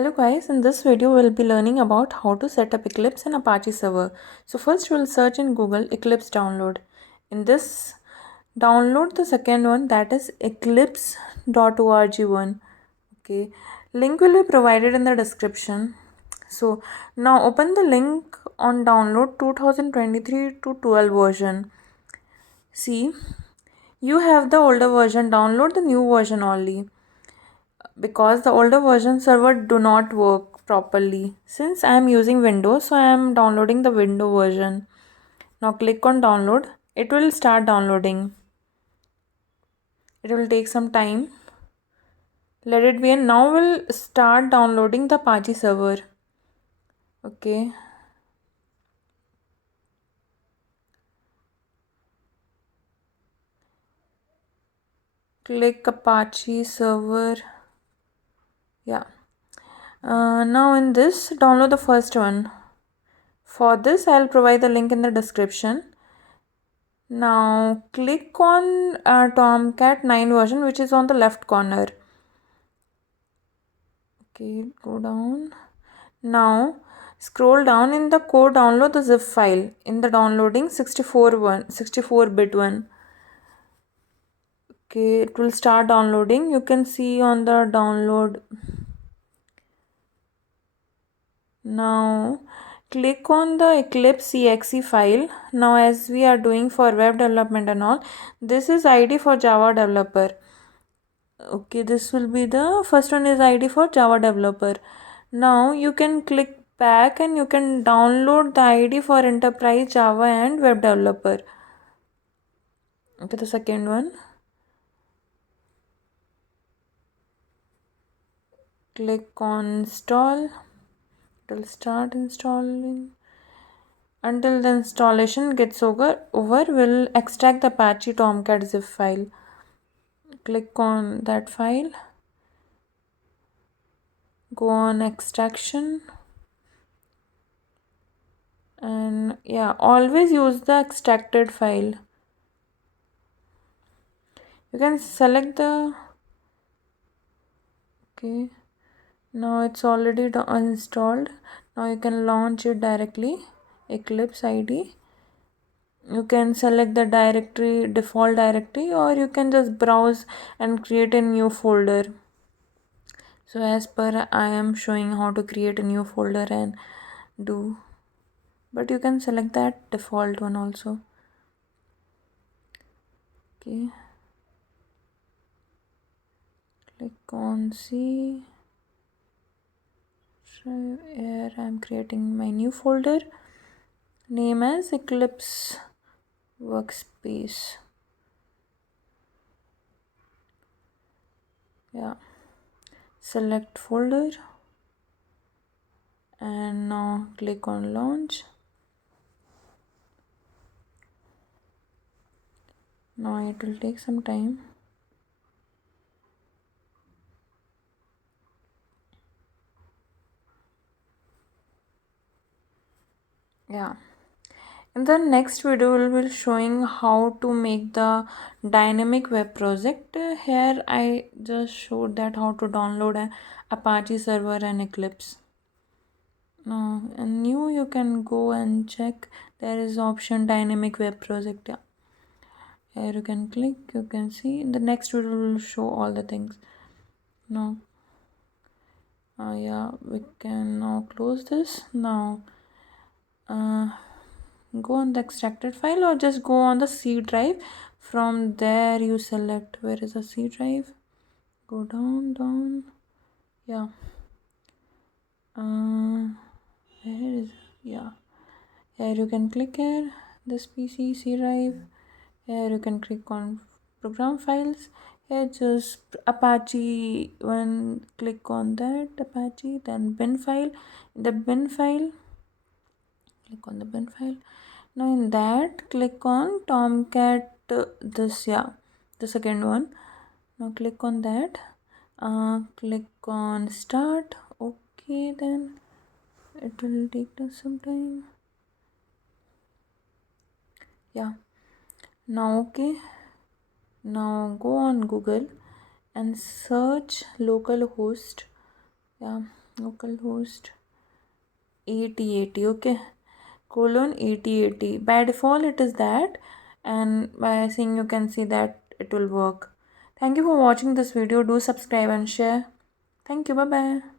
Hello guys, in this video we'll be learning about how to set up Eclipse and Apache server. So first we'll search in Google Eclipse download. In this, download the second one, that is eclipse.org one. Okay, link will be provided in the description. So now open the link on download 2023 to 12 version. See, you have the older version, download the new version only, because the older version server do not work properly. Since I am using Windows, so I am downloading the Windows version. Now click on download. It will start downloading. It will take some time. Let it be, and now we'll start downloading the Apache server. Okay. Click Apache server. Yeah. Now in this, download the first one. For this, I'll provide the link in the description. Now click on Tomcat 9 version, which is on the left corner. Okay, go down. Now scroll down in the code, download the zip file in the downloading 64-bit one. Okay, it will start downloading. You can see on the download. Now click on the Eclipse exe file. Now as we are doing for web development and all, this is ID for Java developer. Okay, this will be the first one is ID for Java developer. Now you can click back and you can download the ID for enterprise Java and web developer. Okay, the second one. Click on install. It will start installing. Until the installation gets over, we'll extract the Apache Tomcat zip file. Click on that file. Go on extraction. And yeah, always use the extracted file. You can select the, okay, now it's already installed. Now you can launch it directly. Eclipse IDE. You can select the directory, default directory, or you can just browse and create a new folder. So as per I am showing how to create a new folder and do, but you can select that default one also. Okay, click on C. Here I am creating my new folder, name as Eclipse workspace. Yeah, select folder and now click on launch. Now it will take some time. Yeah, in the next video we will be showing how to make the dynamic web project. Here I just showed that how to download an Apache server and Eclipse. Now in new you can go and check, there is option dynamic web project. Yeah, here you can click, you can see. In the next video will show all the things. Now yeah, we can now close this. Now go on the extracted file or just go on the C drive. From there you select where is the C drive. Go down. Yeah, where is, yeah, here you can click here, this PC C drive. Here you can click on program files. Here just Apache one, click on that Apache, then bin file. The bin file, click on the bin file. Now in that click on Tomcat, this, yeah, the second one. Now click on that, click on start. Okay, then it will take some time. Yeah, now okay. Now go on Google and search localhost. Yeah, localhost 8080, okay, colon 8080. By default it is that, and by seeing you can see that it will work. Thank you for watching this video. Do subscribe and share. Thank you. Bye bye.